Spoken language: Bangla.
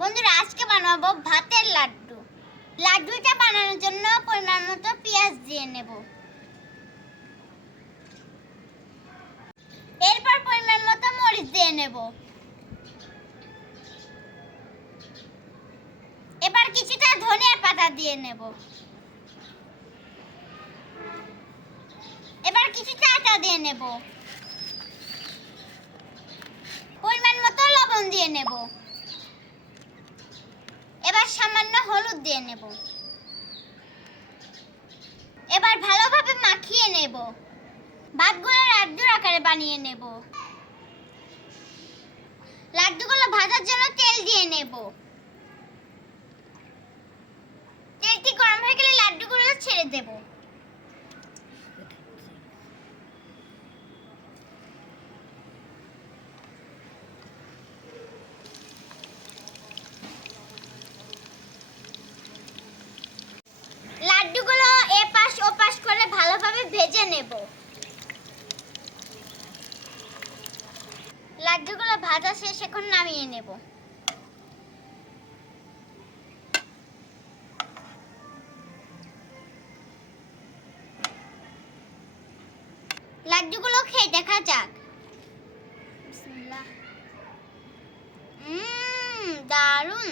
বন্ধুরা আজকে বানাবো ভাতের লাড্ডু। লাড্ডুটা বানানোর জন্য পরিমাণ মতো পেঁয়াজ দিয়ে নেব। এরপর পরিমাণ মতো মরিচ দিয়ে নেব। এবার কিছুটা ধনিয়ার পাতা দিয়ে নেব। এবার কিছুটা আটা দিয়ে নেব। পরিমাণ মতো লবণ দিয়ে নেব। এবার সামান্য হলুদ দিয়ে নেব। এবার ভালোভাবে মাখিয়ে নেব। ভাতগুলো লাড্ডুর আকারে বানিয়ে নেব। লাড্ডুগুলো ভাজার জন্য তেল দিয়ে নেব। তেলটি গরম হয়ে গেলে লাড্ডুগুলো ছেড়ে দেব। লাড্ডুগুলো এপাশ ওপাশ করে ভালোভাবে ভেজে নেব। লাড্ডুগুলো ভাজা শেষ, এখন নামিয়ে নেব। লাড্ডুগুলো খেয়ে দেখা যাক। বিসমিল্লাহ। দারুণ।